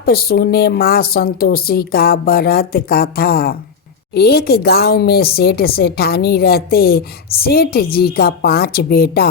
आप सुने माँ संतोषी का व्रत कथा। एक गांव में सेठ सेठानी रहते। सेठ जी का 5 बेटा।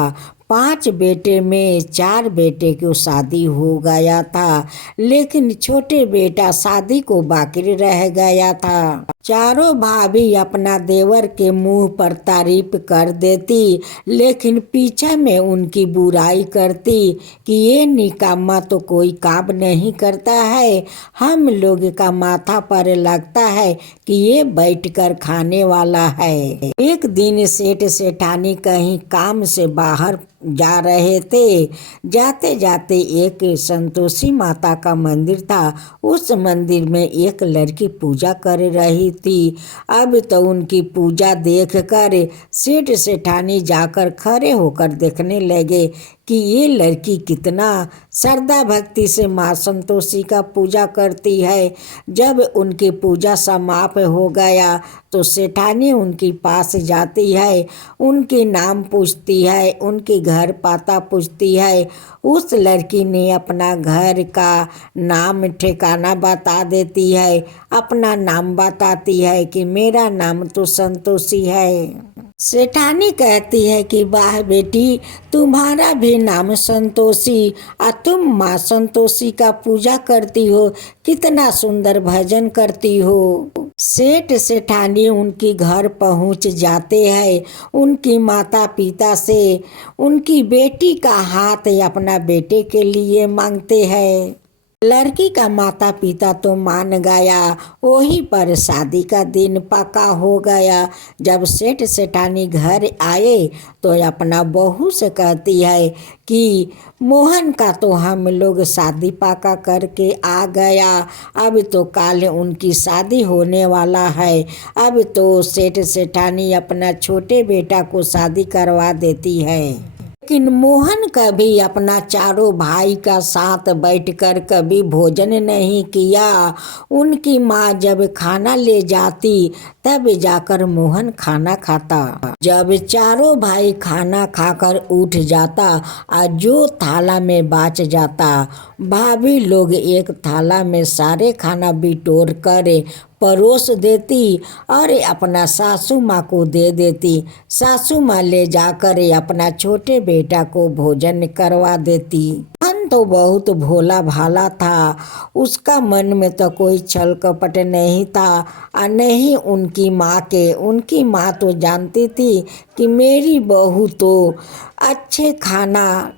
5 बेटे में 4 बेटे को शादी हो गया था, लेकिन छोटे बेटा शादी को बाकी रह गया था। चारों भाभी अपना देवर के मुंह पर तारीफ कर देती, लेकिन पीछे में उनकी बुराई करती कि ये निकम्मा तो कोई काम नहीं करता है, हम लोग का माथा पर लगता है कि ये बैठकर खाने वाला है। एक दिन सेठ सेठानी कहीं काम से बाहर जा रहे थे। जाते जाते एक संतोषी माता का मंदिर था। उस मंदिर में एक लड़की पूजा कर रही थी। अब तो उनकी पूजा देखकर सेठ सेठानी जाकर खड़े होकर देखने लगे कि ये लड़की कितना श्रद्धा भक्ति से माँ संतोषी का पूजा करती है। जब उनकी पूजा समाप्त हो गया तो सेठानी उनके पास जाती है, उनके नाम पूछती है, उनके घर पता पूछती है। उस लड़की ने अपना घर का नाम ठिकाना बता देती है, अपना नाम बताती है कि मेरा नाम तो संतोषी है। सेठानी कहती है कि वाह बेटी, तुम्हारा भी नाम संतोषी और तुम माँ संतोषी का पूजा करती हो, कितना सुंदर भजन करती हो। सेठ सेठानी उनके घर पहुंच जाते हैं। उनकी माता पिता से उनकी बेटी का हाथ अपना बेटे के लिए मांगते हैं। लड़की का माता पिता तो मान गया। वहीं पर शादी का दिन पक्का हो गया। जब सेठ सेठानी घर आए तो अपना बहू से कहती है कि मोहन का तो हम लोग शादी पक्का करके आ गया, अब तो कल उनकी शादी होने वाला है। अब तो सेठ सेठानी अपना छोटे बेटा को शादी करवा देती है। लेकिन मोहन कभी अपना चारों भाई का साथ बैठकर कभी भोजन नहीं किया। उनकी माँ जब खाना ले जाती तब जाकर मोहन खाना खाता। जब चारों भाई खाना खाकर उठ जाता और जो थाला में बाच जाता, भाभी लोग एक थाला में सारे खाना बिटोर कर परोस देती और अपना सासू माँ को दे देती। सासू माँ ले जाकर अपना छोटे बेटा को भोजन करवा देती। मोहन तो बहुत भोला भाला था। उसका मन में तो कोई छल कपट नहीं था और नहीं उनकी माँ के। उनकी माँ तो जानती थी कि मेरी बहू तो अच्छे खाना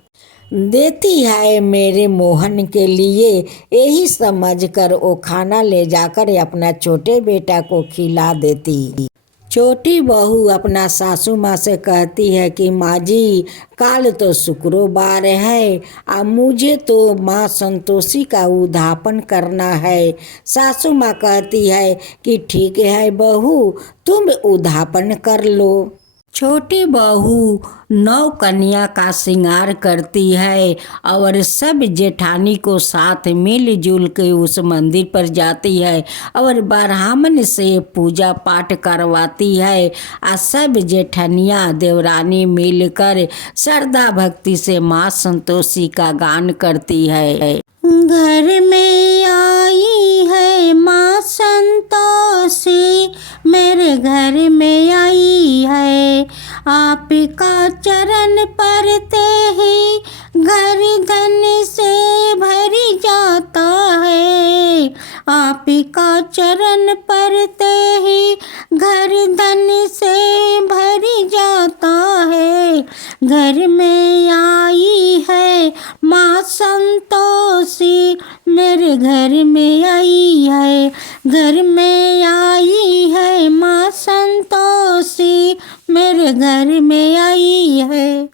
देती है मेरे मोहन के लिए, यही समझकर वो खाना ले जाकर अपना छोटे बेटा को खिला देती। छोटी बहू अपना सासू माँ से कहती है कि माँ जी, कल तो शुक्रवार है और मुझे तो माँ संतोषी का उद्यापन करना है। सासू माँ कहती है कि ठीक है बहू, तुम उद्यापन कर लो। छोटी बहू 9 कन्या का श्रृंगार करती है और सब जेठानी को साथ मिलजुल के उस मंदिर पर जाती है और ब्राह्मण से पूजा पाठ करवाती है और सब जेठनियाँ देवरानी मिलकर श्रद्धा भक्ति से माँ संतोषी का गान करती है। घर में आई है माँ संतोषी, मेरे घर में आई है। आपका चरण पड़ते ही घर धन से भरी जाता है। आपका चरण पड़ते ही घर धन से भरी जाता है। घर में आई है माँ संतोषी, मेरे घर में आई है। घर में आई है माँ संतोषी, मेरे घर में आई है।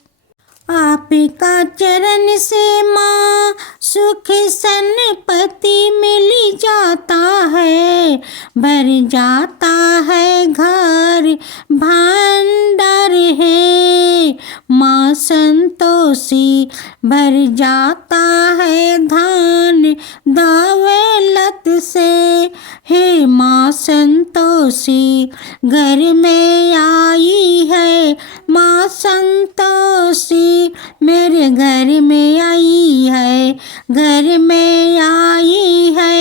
आपका चरण से माँ सुख संपत्ति मिल जाता है। भर जाता है घर भंडार है। माँ संतोषी भर जाता है धान दौलत से। हे माँ संतोषी, घर में आई है माँ संतोषी, मेरे घर में आई है। घर में आई है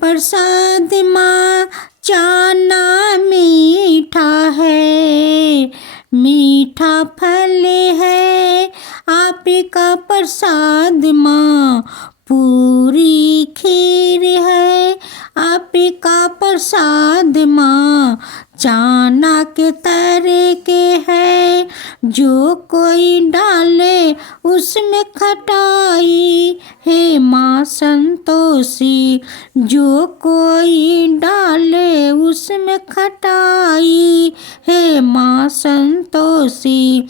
प्रसाद माँ चाना मीठा है, मीठा फल है आपका प्रसाद माँ, पूरी खीर है आपका प्रसाद माँ, चाना के तरह के है जो कोई डाले उसमें खटाई, हे माँ संतोषी जो कोई डाले उसमें खटाई, हे माँ संतोषी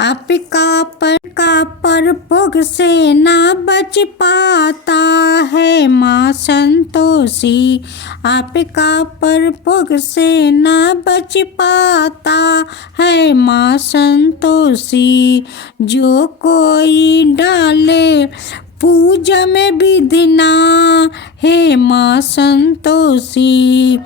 आपका पर भोग से ना बच पाता है, माँ संतोषी आपका पर भोग से ना बच पाता है, माँ संतोषी जो कोई डाले पूजा में विधिना, हे माँ संतोषी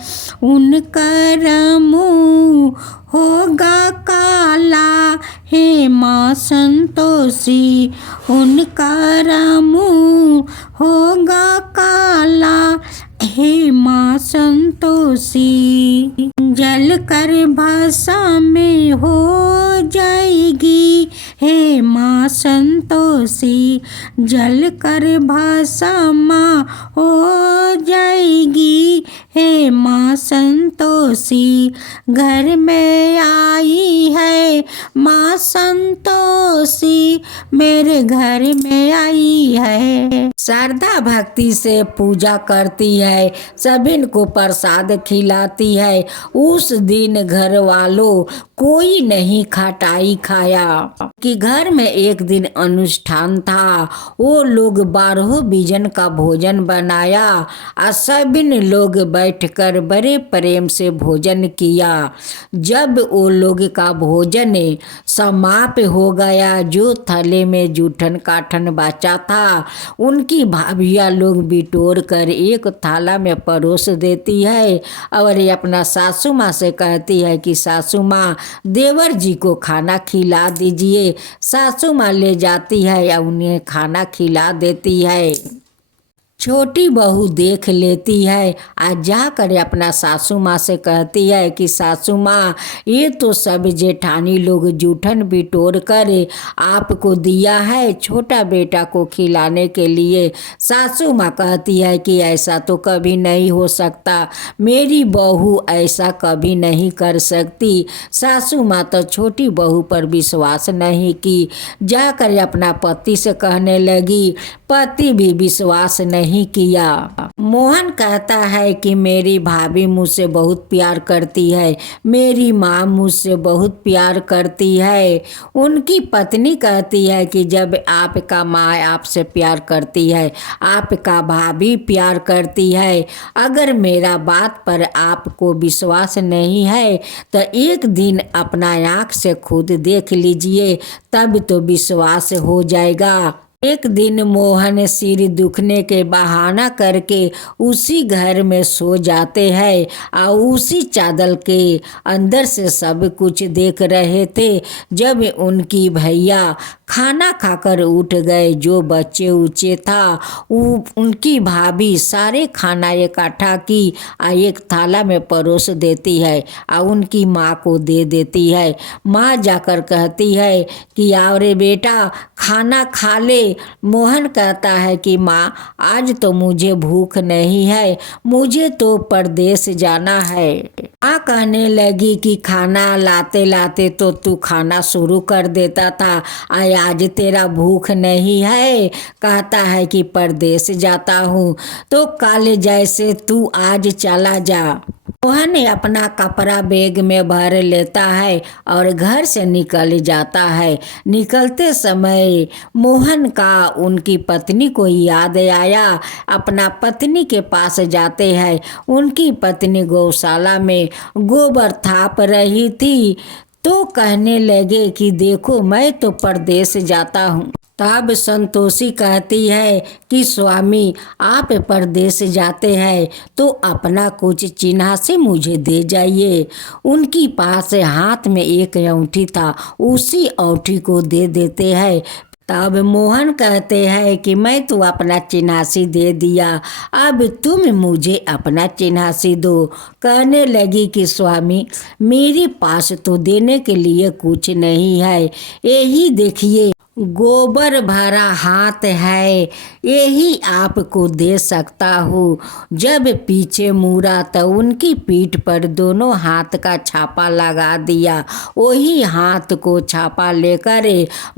उनका मुँह होगा काला, हे माँ संतोषी उनका मुँह होगा काला, हे माँ संतोषी जल कर भाषा में हो जाएगी, हे माँ संतोषी जल कर भाषा माँ हो जाएगी, हे माँ संतोषी घर में आई है माँ संतोषी मेरे घर में आई है। श्रद्धा भक्ति से पूजा करती है, सभी को प्रसाद खिलाती है। उस दिन घर वालों कोई नहीं खटाई खाया कि घर में एक दिन अनुष्ठान था। वो लोग 12 बीजन का भोजन बनाया और सभी लोग बैठकर बड़े प्रेम से भोजन किया। जब वो लोग का भोजन समाप्त हो गया, जो थले में जूठन काठन बचा था उनकी भाभिया लोग बिटोर कर एक थाला में परोस देती है और ये अपना सासू माँ से कहती है कि सासू माँ देवर जी को खाना खिला दीजिए। सासू माँ ले जाती है या उन्हें खाना खिला देती है। छोटी बहू देख लेती है, आज जाकर अपना सासू माँ से कहती है कि सासू माँ ये तो सब जेठानी लोग जूठन बिटोर कर आपको दिया है छोटा बेटा को खिलाने के लिए। सासू माँ कहती है कि ऐसा तो कभी नहीं हो सकता, मेरी बहू ऐसा कभी नहीं कर सकती। सासू माँ तो छोटी बहू पर विश्वास नहीं की, जाकर अपना पति से कहने लगी। पति भी विश्वास नहीं किया। मोहन कहता है कि मेरी भाभी मुझसे बहुत प्यार करती है, मेरी माँ मुझसे बहुत प्यार करती है। उनकी पत्नी कहती है कि जब आपका माँ आपसे प्यार करती है, आपका भाभी प्यार करती है, अगर मेरा बात पर आपको विश्वास नहीं है तो एक दिन अपना आँख से खुद देख लीजिए, तब तो विश्वास हो जाएगा। एक दिन मोहन सिर दुखने के बहाना करके उसी घर में सो जाते हैं और उसी चादर के अंदर से सब कुछ देख रहे थे। जब उनकी भैया खाना खाकर उठ गए, जो बच्चे ऊँचे था उनकी भाभी सारे खाना इकट्ठा की और एक थाला में परोस देती है और उनकी माँ को दे देती है। माँ जाकर कहती है कि आओ रे बेटा खाना खा ले। मोहन कहता है कि माँ आज तो मुझे भूख नहीं है, मुझे तो परदेश जाना है। माँ कहने लगी कि खाना लाते लाते तो तू खाना शुरू कर देता था, आज तेरा भूख नहीं है। कहता है कि परदेश जाता हूँ तो कल जैसे तू आज चला जा। मोहन अपना कपड़ा बैग में भर लेता है और घर से निकल जाता है। निकलते समय मोहन का उनकी पत्नी को याद आया। अपना पत्नी के पास जाते हैं, उनकी पत्नी गौशाला में गोबर थाप रही थी तो कहने लगे कि देखो मैं तो परदेश जाता हूँ। तब संतोषी कहती है कि स्वामी आप परदेश जाते हैं तो अपना कुछ चिन्ह से मुझे दे जाइए। उनकी पास हाथ में एक अंगूठी था, उसी अंगूठी को दे देते हैं। तब मोहन कहते हैं कि मैं तो अपना चिन्हासी दे दिया, अब तुम मुझे अपना चिन्हासी दो। कहने लगी कि स्वामी, मेरे पास तो देने के लिए कुछ नहीं है, यही देखिए गोबर भरा हाथ है, यही आपको दे सकता हूँ। जब पीछे मुड़ा तो उनकी पीठ पर दोनों हाथ का छापा लगा दिया। वही हाथ को छापा लेकर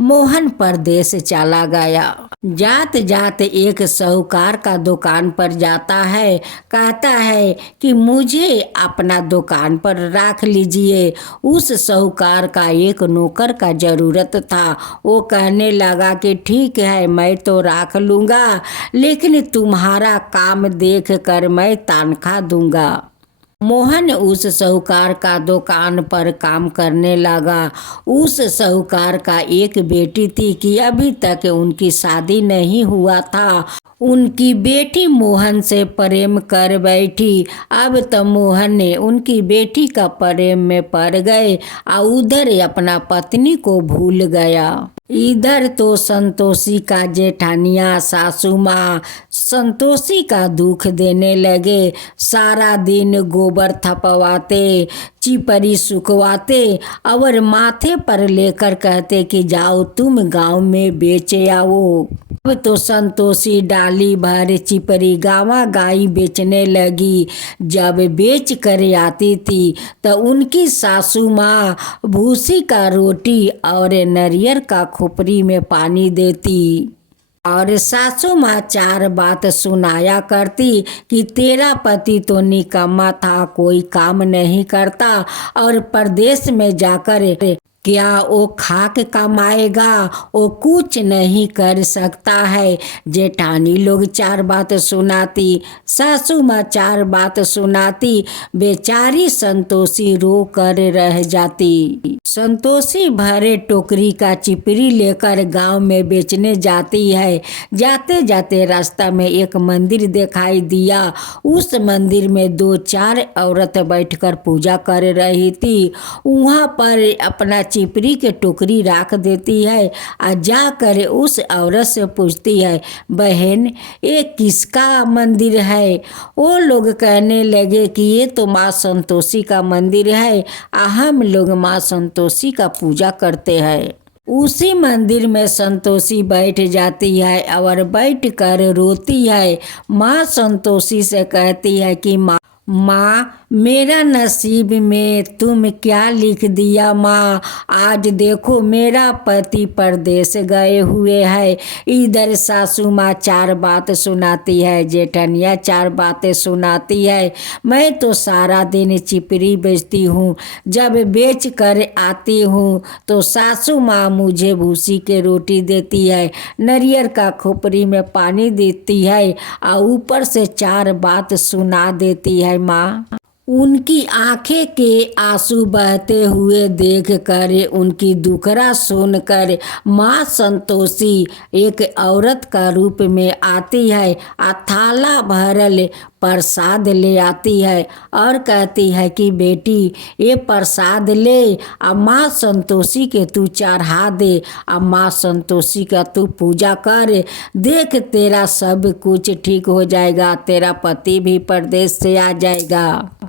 मोहन परदेश चला गया। जात जात एक साहूकार का दुकान पर जाता है, कहता है कि मुझे अपना दुकान पर रख लीजिए। उस साहूकार का एक नौकर का जरूरत था। वो कहने लगा कि ठीक है, मैं तो रख लूँगा, लेकिन तुम्हारा काम देख कर मैं तनख्वाह दूंगा। मोहन उस साहूकार का दुकान पर काम करने लगा। उस साहूकार का एक बेटी थी कि अभी तक उनकी शादी नहीं हुआ था। उनकी बेटी मोहन से प्रेम कर बैठी। अब तो मोहन ने उनकी बेटी का प्रेम में पड़ गए और उधर अपना पत्नी को भूल गया। इधर तो संतोषी का जेठानिया सासू माँ संतोषी का दुख देने लगे। सारा दिन गोबर थपवाते, चिपरी सुखवाते और माथे पर लेकर कहते कि जाओ तुम गांव में बेचे आओ। अब तो संतोषी डाली भर चिपरी गावा गाई बेचने लगी। जब बेच कर आती थी तो उनकी सासू माँ भूसी का रोटी और नारियल का खोपड़ी में पानी देती और सासू माँ चार बात सुनाया करती कि तेरा पति तो निकम्मा था, कोई काम नहीं करता और परदेश में जाकर क्या वो खाक कमाएगा, वो कुछ नहीं कर सकता है। जेठानी लोग चार बात सुनाती, सासू माँ चार बात सुनाती, बेचारी संतोषी रो कर रह जाती। संतोषी भरे टोकरी का चिपरी लेकर गांव में बेचने जाती है। जाते जाते रास्ता में एक मंदिर दिखाई दिया। उस मंदिर में दो चार औरत बैठकर पूजा कर रही थी। वहाँ पर अपना चिपरी के टोकरी रख देती है और जाकर उस औरत से पूछती है, बहन ये किसका मंदिर है? वो लोग कहने लगे कि ये तो माँ संतोषी का मंदिर है, हम लोग माँ संतोषी का पूजा करते हैं। उसी मंदिर में संतोषी बैठ जाती है और बैठ कर रोती है। माँ संतोषी से कहती है कि माँ मेरा नसीब में तुम क्या लिख दिया माँ, आज देखो मेरा पति परदेश गए हुए है। इधर सासू माँ चार बात सुनाती है, जेठनिया चार बातें सुनाती है। मैं तो सारा दिन चिपरी बेचती हूँ, जब बेच कर आती हूँ तो सासू माँ मुझे भूसी के रोटी देती है, नारियल का खोपड़ी में पानी देती है और ऊपर से चार बात सुना देती है माँ। उनकी आंखें के आंसू बहते हुए देखकर, उनकी दुखड़ा सुनकर माँ संतोषी एक औरत का रूप में आती है, थाला भरल प्रसाद ले आती है और कहती है कि बेटी ये प्रसाद ले और माँ संतोषी के तू चढ़ा दे और माँ संतोषी का तू पूजा कर, देख तेरा सब कुछ ठीक हो जाएगा, तेरा पति भी परदेश से आ जाएगा।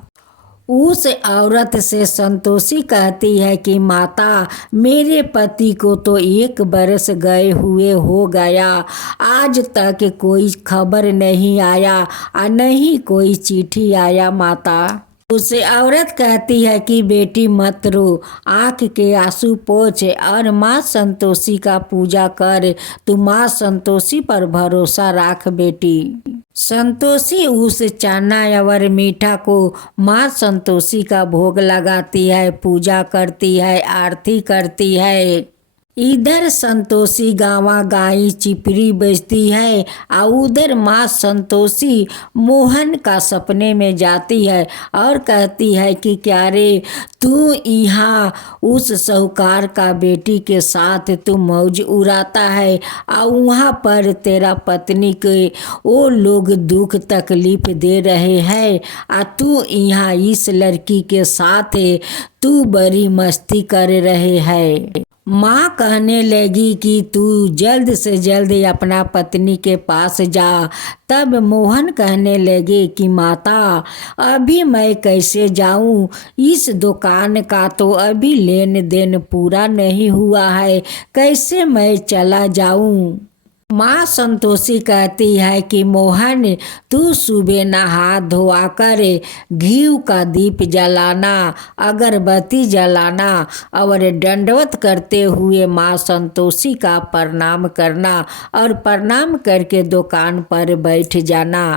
उस औरत से संतोषी कहती है कि माता मेरे पति को तो 1 बरस गए हुए हो गया, आज तक कोई खबर नहीं आया और नहीं कोई चिट्ठी आया माता। उस औरत कहती है कि बेटी मत रो, आँख के आंसू पोंछ और माँ संतोषी का पूजा कर, तू माँ संतोषी पर भरोसा रख बेटी। संतोषी उस चना और मीठा को माँ संतोषी का भोग लगाती है, पूजा करती है, आरती करती है। इधर संतोषी गावा गाई चिपरी बेचती है और उधर माँ संतोषी मोहन का सपने में जाती है और कहती है कि क्या रे तू यहाँ उस साहूकार का बेटी के साथ तू मौज उड़ाता है और वहाँ पर तेरा पत्नी के वो लोग दुख तकलीफ दे रहे हैं और तू यहाँ इस लड़की के साथ तू बड़ी मस्ती कर रहे है। माँ कहने लगी कि तू जल्द से जल्द अपना पत्नी के पास जा। तब मोहन कहने लगे कि माता, अभी मैं कैसे जाऊं? इस दुकान का तो अभी लेन देन पूरा नहीं हुआ है, कैसे मैं चला जाऊं? माँ संतोषी कहती है कि मोहन, तू सुबह नहा धोआ कर घी का दीप जलाना, अगरबत्ती जलाना और दंडवत करते हुए माँ संतोषी का प्रणाम करना और प्रणाम करके दुकान पर बैठ जाना।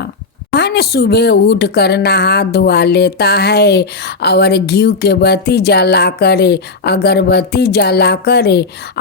मोहन सुबह उठ कर नहा धोआ लेता है और घी के बत्ती जला कर अगरबत्ती जला कर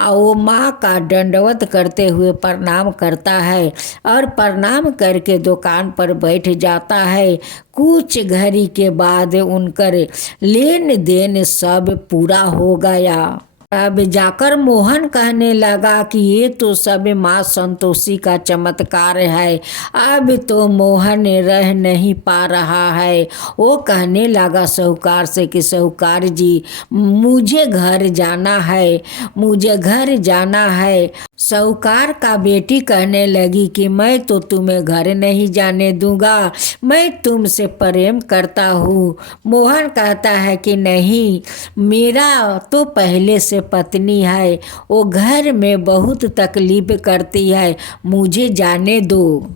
वो माँ का दंडवत करते हुए प्रणाम करता है और प्रणाम करके दुकान पर बैठ जाता है। कुछ घड़ी के बाद उनकर लेन देन सब पूरा हो गया। अब जाकर मोहन कहने लगा कि ये तो सब माँ संतोषी का चमत्कार है। अब तो मोहन रह नहीं पा रहा है। वो कहने लगा साहूकार से कि साहूकार जी, मुझे घर जाना है, मुझे घर जाना है। साहूकार का बेटी कहने लगी कि मैं तो तुम्हें घर नहीं जाने दूंगा, मैं तुमसे प्रेम करता हूँ। मोहन कहता है कि नहीं, मेरा तो पहले से पत्नी है, वो घर में बहुत तकलीफ करती है, मुझे जाने दो।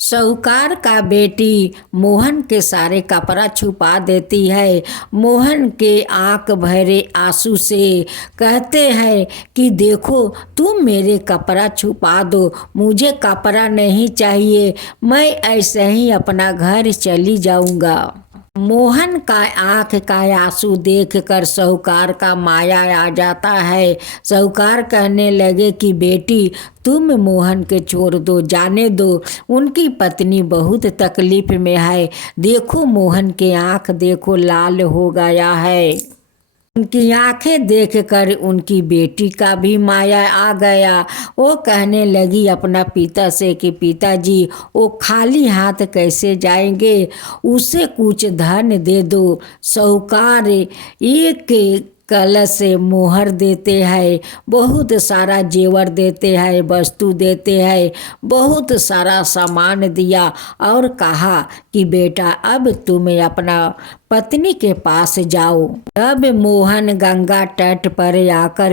साहूकार का बेटी मोहन के सारे कपड़ा छुपा देती है। मोहन के आंख भरे आंसू से कहते हैं कि देखो, तुम मेरे कपड़ा छुपा दो, मुझे कपड़ा नहीं चाहिए, मैं ऐसे ही अपना घर चली जाऊंगा। मोहन का आंख का आंसू देखकर साहूकार का माया आ जाता है। साहूकार कहने लगे कि बेटी, तुम मोहन के छोड़ दो, जाने दो, उनकी पत्नी बहुत तकलीफ में है। देखो मोहन के आंख देखो लाल हो गया है। उनकी आंखें देखकर उनकी बेटी का भी माया आ गया। वो कहने लगी अपना पिता से कि पिताजी, वो खाली हाथ कैसे जाएंगे, उसे कुछ धन दे दो। साहूकार एक कलश से मोहर देते हैं, बहुत सारा जेवर देते हैं, वस्तु देते हैं, बहुत सारा सामान दिया और कहा कि बेटा, अब तुम्हें अपना पत्नी के पास जाओ। अब मोहन गंगा तट पर आकर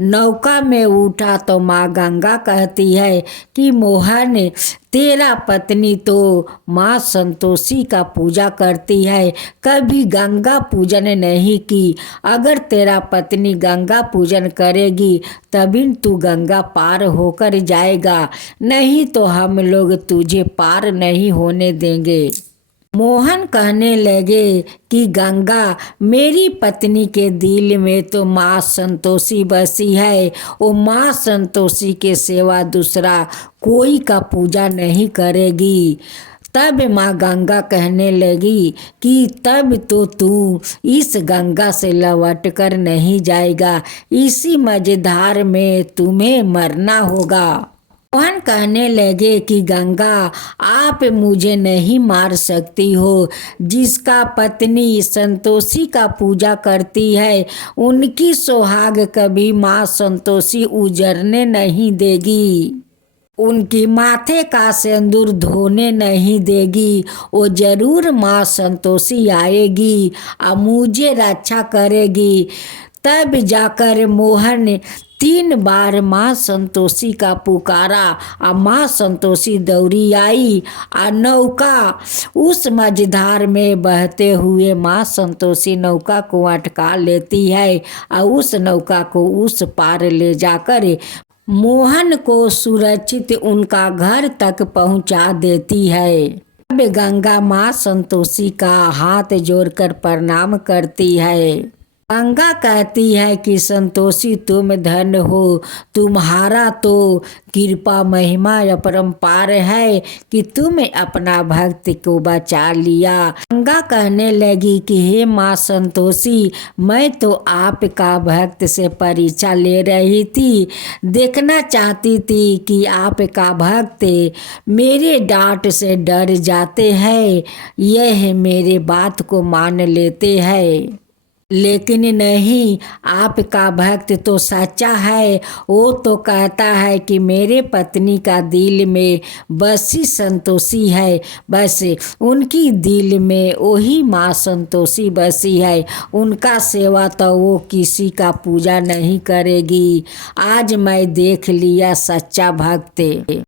नौका में उठा तो माँ गंगा कहती है कि मोहन, तेरा पत्नी तो माँ संतोषी का पूजा करती है, कभी गंगा पूजन नहीं की। अगर तेरा पत्नी गंगा पूजन करेगी तभी तू गंगा पार होकर जाएगा, नहीं तो हम लोग तुझे पार नहीं होने देंगे। मोहन कहने लगे कि गंगा, मेरी पत्नी के दिल में तो माँ संतोषी बसी है, वो माँ संतोषी के सिवा दूसरा कोई का पूजा नहीं करेगी। तब माँ गंगा कहने लगी कि तब तो तू इस गंगा से लौट कर नहीं जाएगा, इसी मझधार में तुम्हें मरना होगा। मोहन कहने लगे कि गंगा, आप मुझे नहीं मार सकती हो, जिसका पत्नी संतोषी का पूजा करती है उनकी सुहाग कभी माँ संतोषी उजरने नहीं देगी, उनकी माथे का सिंदूर धोने नहीं देगी। वो जरूर माँ संतोषी आएगी और मुझे रक्षा करेगी। तब जाकर मोहन 3 बार माँ संतोषी का पुकारा और माँ संतोषी दौड़ी आई और नौका उस मझधार में बहते हुए माँ संतोषी नौका को अटका लेती है और उस नौका को उस पार ले जाकर मोहन को सुरक्षित उनका घर तक पहुंचा देती है। अब गंगा माँ संतोषी का हाथ जोड़कर प्रणाम करती है। गंगा कहती है कि संतोषी, तुम धन हो, तुम्हारा तो कृपा महिमा अपरंपार है कि तुम अपना भक्त को बचा लिया। गंगा कहने लगी कि हे माँ संतोषी, मैं तो आपका भक्त से परीक्षा ले रही थी, देखना चाहती थी कि आपका भक्त मेरे डांट से डर जाते हैं, यह मेरे बात को मान लेते हैं। लेकिन नहीं, आपका भक्त तो सच्चा है। वो तो कहता है कि मेरे पत्नी का दिल में बसी संतोषी है, बस उनकी दिल में वही माँ संतोषी बसी है। उनका सेवा तो वो किसी का पूजा नहीं करेगी। आज मैं देख लिया सच्चा भक्त।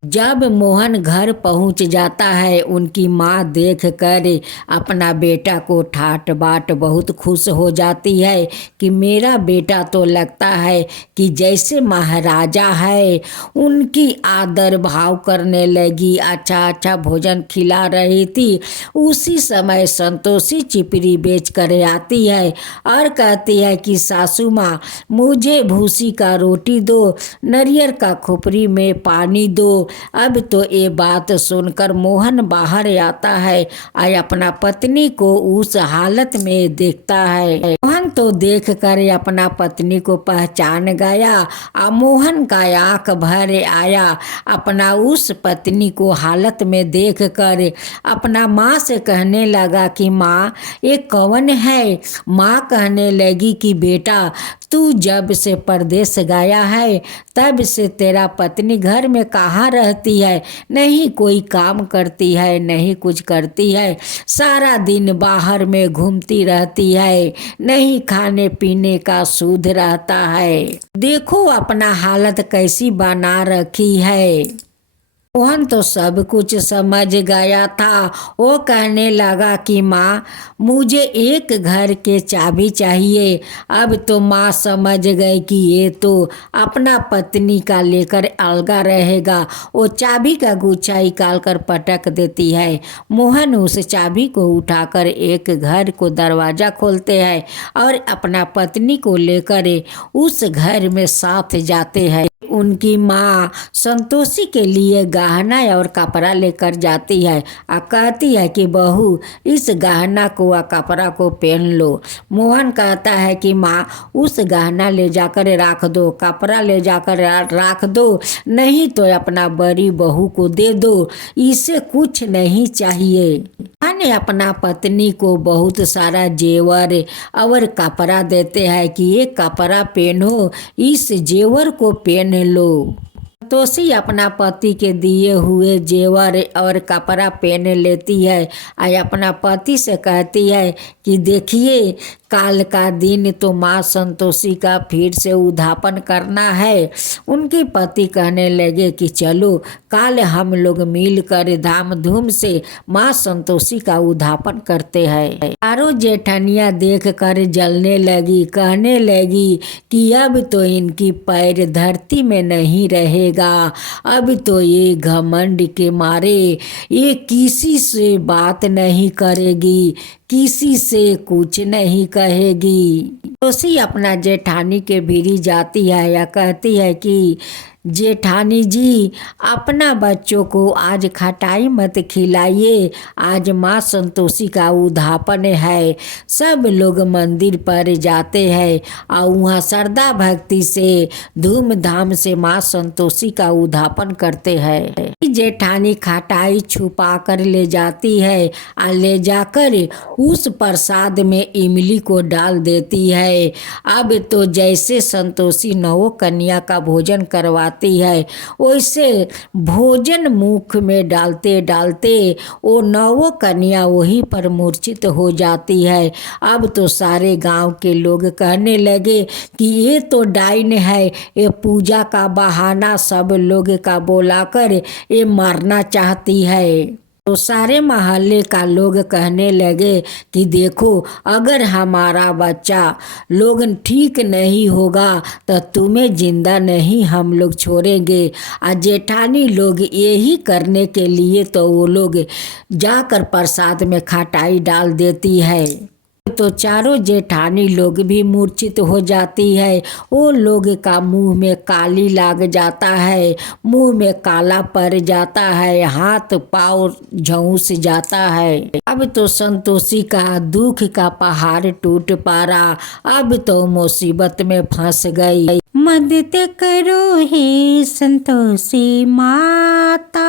जब मोहन घर पहुंच जाता है, उनकी माँ देख कर अपना बेटा को ठाट बाट बहुत खुश हो जाती है कि मेरा बेटा तो लगता है कि जैसे महाराजा है। उनकी आदर भाव करने लगी, अच्छा अच्छा भोजन खिला रही थी। उसी समय संतोषी चिपरी बेच कर आती है और कहती है कि सासू माँ, मुझे भूसी का रोटी दो, नारियल का खोपड़ी में पानी दो। अब तो ये बात सुनकर मोहन बाहर आता है और अपना पत्नी को उस हालत में देखता है। मोहन तो देख कर अपना पत्नी को पहचान गया और मोहन का आँख भर आया। अपना उस पत्नी को हालत में देख कर अपना माँ से कहने लगा कि माँ, ये कौन है? माँ कहने लगी कि बेटा, तू जब से परदेश गया है तब से तेरा पत्नी घर में कहाँ रहती है, नहीं कोई काम करती है, नहीं कुछ करती है, सारा दिन बाहर में घूमती रहती है, नहीं खाने पीने का सूध रहता है। देखो अपना हालत कैसी बना रखी है। मोहन तो सब कुछ समझ गया था। वो कहने लगा कि माँ, मुझे एक घर के चाबी चाहिए। अब तो माँ समझ गई कि ये तो अपना पत्नी का लेकर अलगा रहेगा। वो चाबी का गुच्छा निकाल कर पटक देती है। मोहन उस चाबी को उठाकर एक घर को दरवाज़ा खोलते हैं और अपना पत्नी को लेकर उस घर में साथ जाते हैं। उनकी माँ संतोषी के लिए गहना और कपड़ा लेकर जाती है और कहती है कि बहू, इस गहना को और कपड़ा को पहन लो। मोहन कहता है कि माँ, उस गहना ले जाकर रख दो, कपड़ा ले जाकर रख दो, नहीं तो अपना बड़ी बहू को दे दो, इसे कुछ नहीं चाहिए। मैंने अपना पत्नी को बहुत सारा जेवर और कपड़ा देते हैं कि ये कपड़ा पहनो, इस जेवर को पहन लो। संतोषी अपना पति के दिए हुए जेवर और कपड़ा पहन लेती है और अपना पति से कहती है कि देखिए, काल का दिन तो माँ संतोषी का फिर से उद्यापन करना है। उनके पति कहने लगे कि चलो काल हम लोग मिलकर धाम धूम से माँ संतोषी का उद्यापन करते हैं। चारों जेठनियाँ देख कर जलने लगी, कहने लगी कि अब तो इनकी पैर धरती में नहीं रहेगा। अब तो ये घमंड के मारे ये किसी से बात नहीं करेगी, किसी से कुछ नहीं कहेगी। संतोषी अपना जेठानी के भीरी जाती है या कहती है कि जेठानी जी, अपना बच्चों को आज खटाई मत खिलाइए, आज माँ संतोषी का उद्यापन है। सब लोग मंदिर पर जाते हैं और वहाँ श्रद्धा भक्ति से धूमधाम से माँ संतोषी का उद्यापन करते हैं। जेठानी खटाई छुपा कर ले जाती है और ले जाकर उस प्रसाद में इमली को डाल देती है। अब तो जैसे संतोषी नवो कन्या का भोजन करवाती है, वैसे भोजन मुख में डालते डालते वो नवो कन्या वहीं पर मूर्छित हो जाती है। अब तो सारे गांव के लोग कहने लगे कि ये तो डाइन है, ये पूजा का बहाना सब लोग का बोलाकर ये मारना चाहती है। तो सारे मोहल्ले का लोग कहने लगे कि देखो, अगर हमारा बच्चा लोग ठीक नहीं होगा तो तुम्हें जिंदा नहीं हम लोग छोड़ेंगे। और जेठानी लोग यही करने के लिए तो वो लोग जाकर प्रसाद में खटाई डाल देती है। तो चारों जेठानी लोग भी मूर्छित हो जाती है। वो लोग का मुंह में काली लाग जाता है, मुंह में काला पड़ जाता है, हाथ पाँव झुलस जाता है। अब तो संतोषी का दुख का पहाड़ टूट पड़ा। अब तो मुसीबत में फंस गई। मदद करो हे संतोषी माता,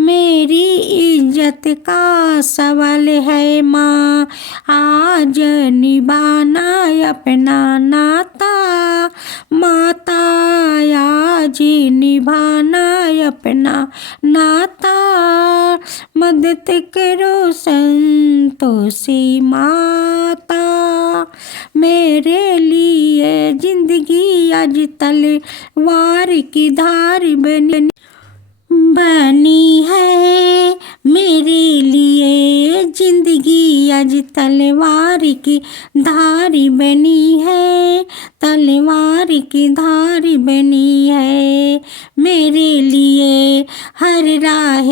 मेरी इज्जत का सवाल है माँ, आज निभाना अपना नाता, माता आज निभाना अपना नाता, मदद करो संतोषी माता, मेरे लिए जिंदगी आज तलवार की धार बनी है, मेरे लिए जिंदगी आज तलवार की धार बनी है, तलवार की धार बनी है, मेरे लिए हर राह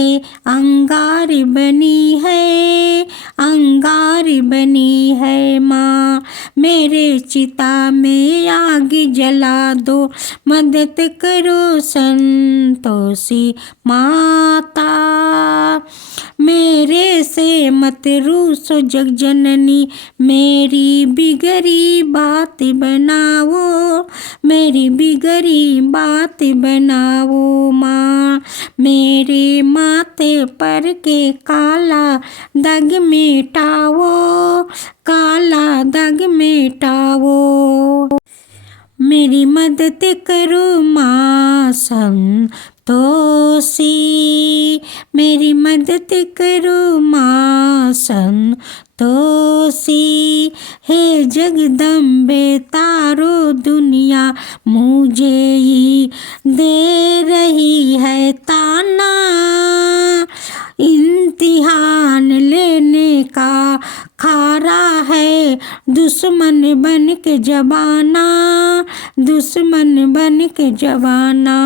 अंगार बनी है, अंगार बनी है माँ, मेरे चिता में आग जला दो, मदद करो संतोषी माता, मेरे से मत रूसो जग जननी, मेरी बिगड़ी बात बनाओ, मेरी बिगड़ी बात बनाओ माँ, मेरे माथे पर के काला दाग मिटाओ, काला दाग मिटाओ, मेरी मदद करो माँ संतोषी, मेरी मदद करो माँ संतोषी, हे जगदम्बे तारो दुनिया मुझे ही दे रही है ताना, इम्तिहान लेने का खारा है, दुश्मन बन के जबाना, दुश्मन बन के जबाना,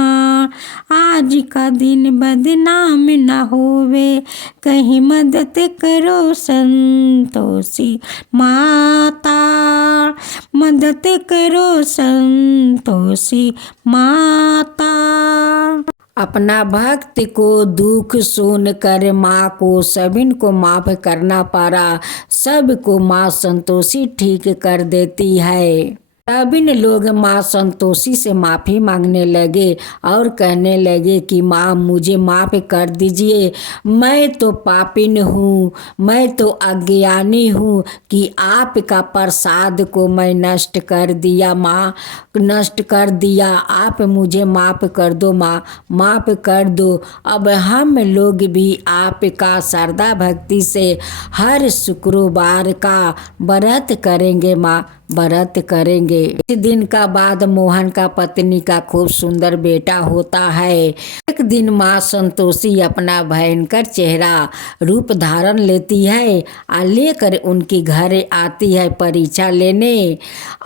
आज का दिन बदनाम न होवे, कहीं मदद करो संतोषी माता, मदद करो संतोषी माता। अपना भक्त को दुख सुनकर माँ को सबिन को माफ करना पड़ा, सबको माँ संतोषी ठीक कर देती है। सबिन लोग माँ संतोषी से माफ़ी मांगने लगे और कहने लगे कि माँ मुझे माफ़ कर दीजिए, मैं तो पापिन हूँ, मैं तो अज्ञानी हूँ कि आपका प्रसाद को मैं नष्ट कर दिया माँ, नष्ट कर दिया, आप मुझे माफ़ कर दो माँ, माफ़ कर दो। अब हम लोग भी आपका श्रद्धा भक्ति से हर शुक्रवार का व्रत करेंगे माँ, व्रत करेंगे। इस दिन का बाद मोहन का पत्नी का खूब सुंदर बेटा होता है। एक दिन माँ संतोषी अपना भयंकर चेहरा रूप धारण लेती है और लेकर उनके घर आती है, परीक्षा लेने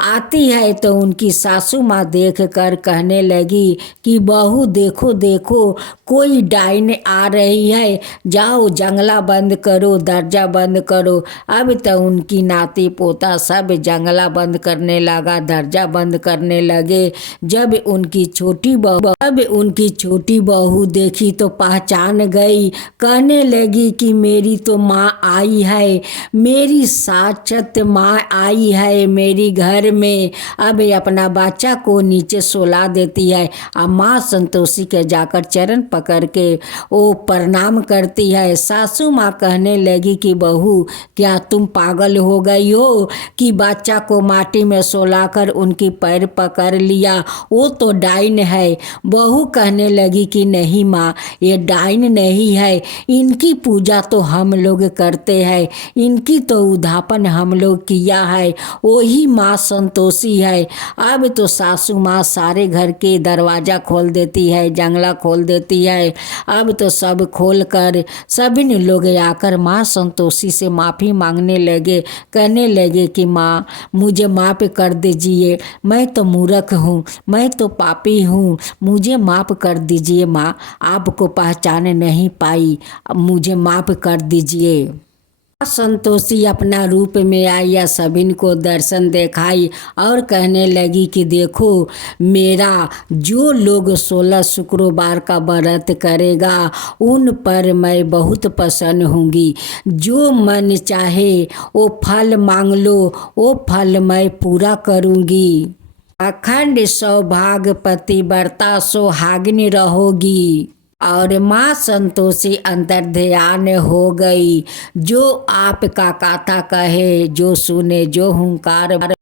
आती है। तो उनकी सासू माँ देख कर कहने लगी कि बहू देखो देखो कोई डाइन आ रही है, जाओ जंगला बंद करो, दरजा बंद करो। अब तो उनकी नाती पोता सब जंगला बंद करने लगा, दरजा बंद करने लगे। जब उनकी छोटी बहू देखी तो पहचान गई, कहने लगी कि मेरी तो माँ आई है, मेरी साक्षात माँ आई है मेरी घर में। अब अपना बच्चा को नीचे सुला देती है और माँ संतोषी के जाकर चरण पकड़ के वो प्रणाम करती है। सासू माँ कहने लगी कि बहू क्या तुम पागल हो गई हो कि बच्चा को माटी में सुलाकर उनकी पैर पकड़ लिया, वो तो डाइन है। बहू कहने लगी कि नहीं माँ ये डाइन नहीं है, इनकी पूजा तो हम लोग करते हैं, इनकी तो उद्धापन हम लोग किया है, वही माँ संतोषी है। अब तो सासू माँ सारे घर के दरवाज़ा खोल देती है, जंगला खोल देती है। अब तो सब खोल कर सभी लोग आकर माँ संतोषी से माफ़ी मांगने लगे, कहने लगे कि माँ मुझे माफ़ कर दीजिए, मैं तो मूर्ख हूँ, मैं तो पापी हूँ, मुझे माफ़ कर दीजिए माँ, आपको पहचान नहीं पाई, मुझे माफ़ कर दीजिए। संतोषी अपना रूप में आई या सबिन को दर्शन दिखाई और कहने लगी कि देखो मेरा जो लोग 16 शुक्रवार का व्रत करेगा उन पर मैं बहुत प्रसन्न होंगी, जो मन चाहे वो फल मांग लो, वो फल मैं पूरा करूंगी। अखंड सौभाग्य पतिव्रता सुहागिन रहोगी। और माँ संतोषी अंतर्ध्यान हो गई। जो आपका कथा कहे, जो सुने, जो हुंकार